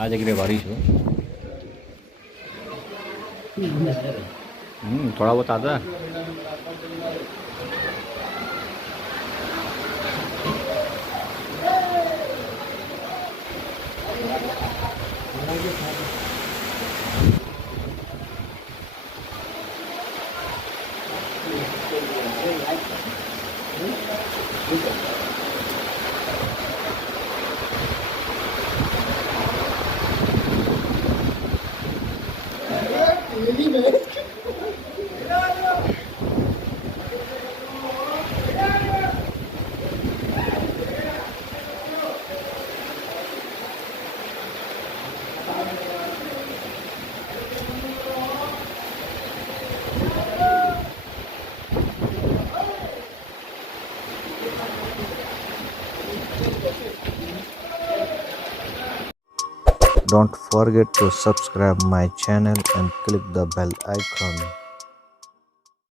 આ જગ્યાએ વારી છું थोड़ा बहुत आता है Don't forget to subscribe my channel and click the bell icon.